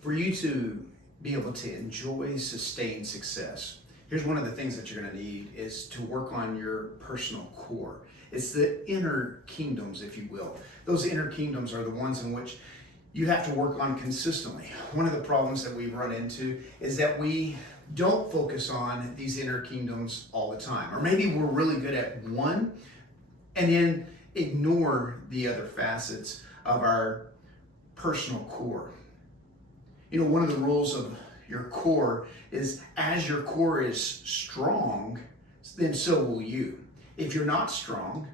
For you to be able to enjoy sustained success, here's one of the things that you're going to need is to work on your personal core. It's the inner kingdoms, if you will. Those inner kingdoms are the ones in which you have to work on consistently. One of the problems that we've run into is that we don't focus on these inner kingdoms all the time. Or maybe we're really good at one and then ignore the other facets of our personal core. You know, one of the rules of your core is as your core is strong, then so will you. If you're not strong,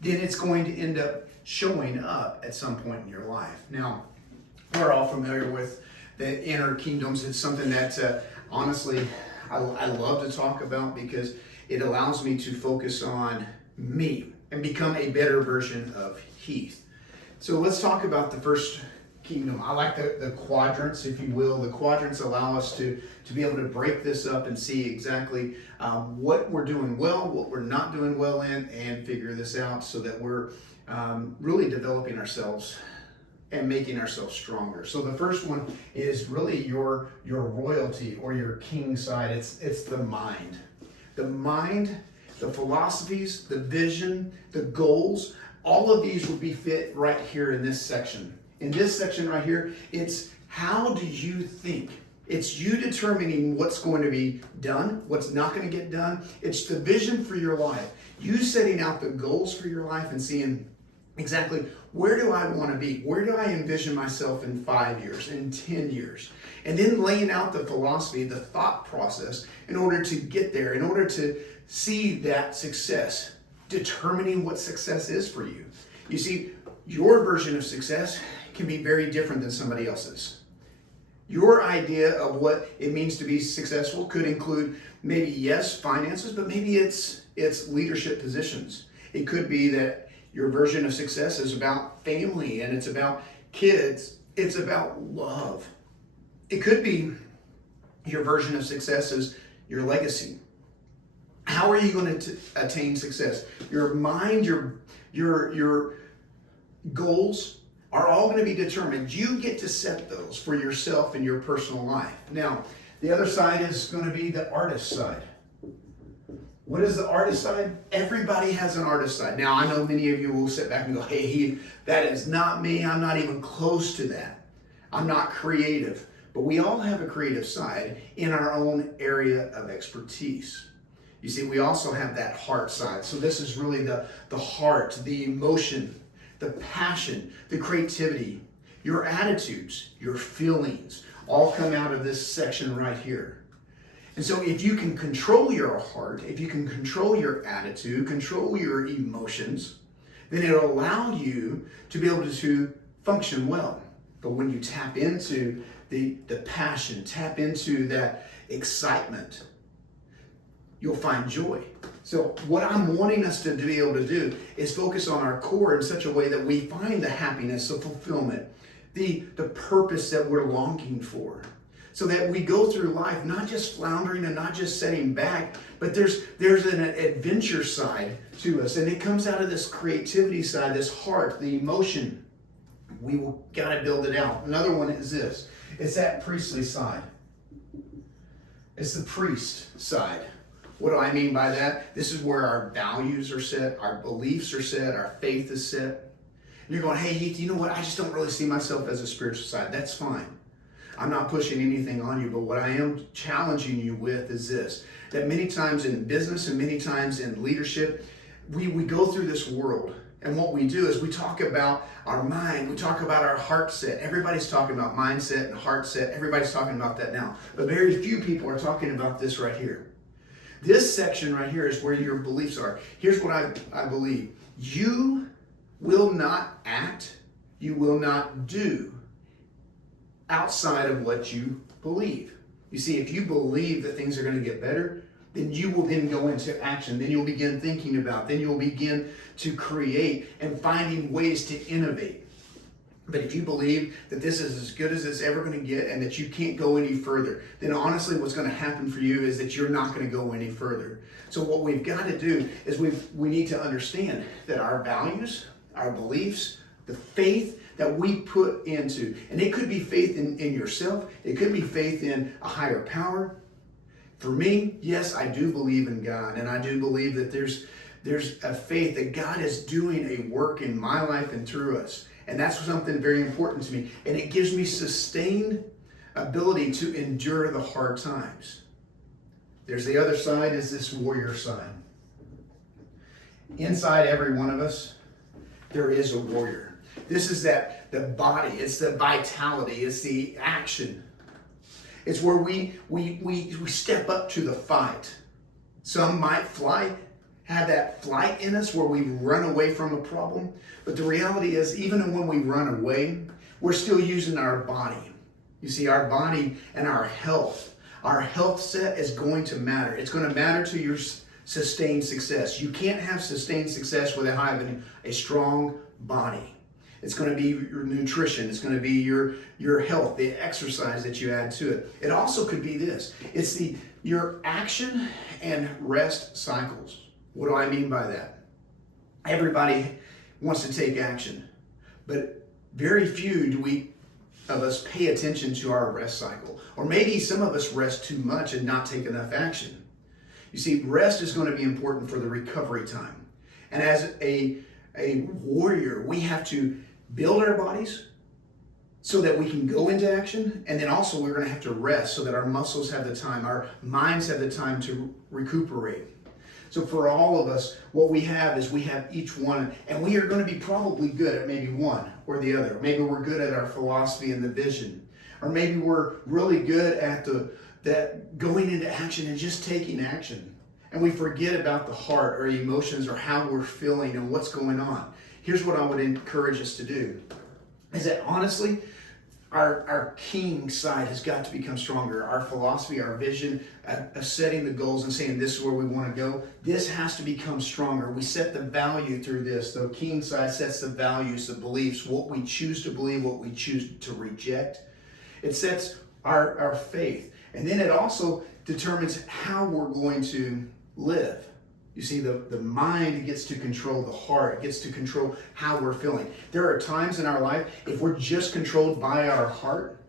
then it's going to end up showing up at some point in your life. Now, we're all familiar with the inner kingdoms. It's something that honestly I love to talk about because it allows me to focus on me and become a better version of Heath. So let's talk about the first kingdom. I like the quadrants, if you will. The quadrants allow us to be able to break this up and see exactly what we're doing well, what we're not doing well in, and figure this out so that we're really developing ourselves and making ourselves stronger. So the first one is really your royalty or your king side. It's the mind. The mind, the philosophies, the vision, the goals, all of these will be fit right here in this section. In this section right here, it's how do you think? It's you determining what's going to be done, what's not going to get done. It's the vision for your life. You setting out the goals for your life and seeing exactly where do I want to be? Where do I envision myself in 5 years, in 10 years? And then laying out the philosophy, the thought process in order to get there, in order to see that success, determining what success is for you. You see, your version of success can be very different than somebody else's. Your idea of what it means to be successful could include maybe, yes, finances, but maybe it's leadership positions. It could be that your version of success is about family and it's about kids. It's about love. It could be your version of success is your legacy. How are you going to attain success? Your mind, your goals are all going to be determined. You get to set those for yourself in your personal life. Now, the other side is going to be the artist side. What is the artist side? Everybody has an artist side. Now, I know many of you will sit back and go, hey, that is not me. I'm not even close to that. I'm not creative. But we all have a creative side in our own area of expertise. You see, we also have that heart side. So this is really the heart, the emotion, the passion, the creativity, your attitudes, your feelings, all come out of this section right here. And so if you can control your heart, if you can control your attitude, control your emotions, then it'll allow you to be able to function well. But when you tap into the passion, tap into that excitement, you'll find joy. So what I'm wanting us to be able to do is focus on our core in such a way that we find the happiness, the fulfillment, the purpose that we're longing for. So that we go through life not just floundering and not just setting back, but there's an adventure side to us. And it comes out of this creativity side, this heart, the emotion. We got to build it out. Another one is this. It's that priestly side. It's the priest side. What do I mean by that? This is where our values are set, our beliefs are set, our faith is set. And you're going, hey, Heath, you know what? I just don't really see myself as a spiritual side. That's fine. I'm not pushing anything on you, but what I am challenging you with is this, that many times in business and many times in leadership, we go through this world. And what we do is we talk about our mind, we talk about our heart set. Everybody's talking about mindset and heart set. Everybody's talking about that now. But very few people are talking about this right here. This section right here is where your beliefs are. Here's what I believe. You will not act, you will not do outside of what you believe. You see, if you believe that things are going to get better, then you will then go into action. Then you'll begin thinking about, then you'll begin to create and finding ways to innovate. But if you believe that this is as good as it's ever going to get and that you can't go any further, then honestly what's going to happen for you is that you're not going to go any further. So what we've got to do is we need to understand that our values, our beliefs, The faith that we put into, and it could be faith in yourself, it could be faith in a higher power. For me, yes, I do believe in God, and I do believe that there's a faith that God is doing a work in my life and through us. And that's something very important to me. And it gives me sustained ability to endure the hard times. There's the other side, is this warrior side. Inside every one of us, there is a warrior. This is the body, it's the vitality, it's the action. It's where we step up to the fight. Some might have that flight in us where we run away from a problem. But the reality is, even when we run away, we're still using our body. You see, our body and our health set is going to matter. It's going to matter to your sustained success. You can't have sustained success without having a strong body. It's going to be your nutrition. It's going to be your health, the exercise that you add to it. It also could be this. It's your action and rest cycles. What do I mean by that? Everybody wants to take action, but very few of us pay attention to our rest cycle. Or maybe some of us rest too much and not take enough action. You see, rest is going to be important for the recovery time. And as a warrior, we have to build our bodies so that we can go into action. And then also we're going to have to rest so that our muscles have the time, our minds have the time to recuperate. So for all of us, what we have is we have each one, and we are going to be probably good at maybe one or the other. Maybe we're good at our philosophy and the vision. Or maybe we're really good at that going into action and just taking action. And we forget about the heart or emotions or how we're feeling and what's going on. Here's what I would encourage us to do, is that honestly, our king side has got to become stronger. Our philosophy, our vision of setting the goals and saying this is where we want to go, this has to become stronger. We set the value through this. The king side sets the values, the beliefs, what we choose to believe, what we choose to reject. It sets our faith. And then it also determines how we're going to live. You see, the mind gets to control the heart. It gets to control how we're feeling. There are times in our life, if we're just controlled by our heart,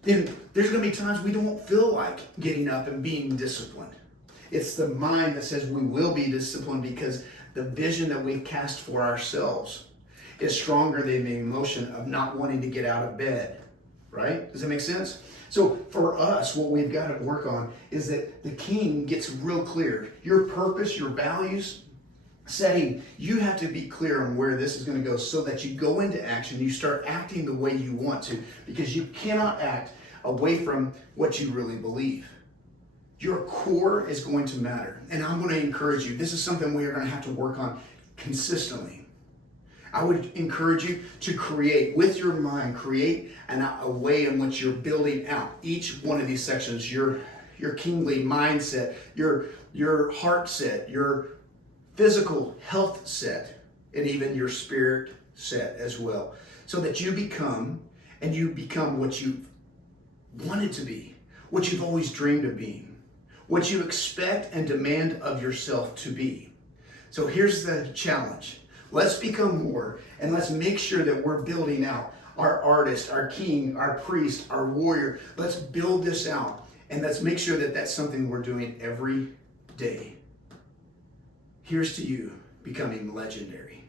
then there's going to be times we don't feel like getting up and being disciplined. It's the mind that says we will be disciplined because the vision that we've cast for ourselves is stronger than the emotion of not wanting to get out of bed. Right? Does that make sense? So for us, what we've got to work on is that the king gets real clear. Your purpose, your values, setting, you have to be clear on where this is going to go so that you go into action, you start acting the way you want to, because you cannot act away from what you really believe. Your core is going to matter. And I'm going to encourage you. This is something we are going to have to work on consistently. I would encourage you to create, with your mind, create a way in which you're building out each one of these sections, your kingly mindset, your heart set, your physical health set, and even your spirit set as well. So that you become what you wanted to be, what you've always dreamed of being, what you expect and demand of yourself to be. So here's the challenge. Let's become more, and let's make sure that we're building out our artist, our king, our priest, our warrior. Let's build this out, and let's make sure that that's something we're doing every day. Here's to you becoming legendary.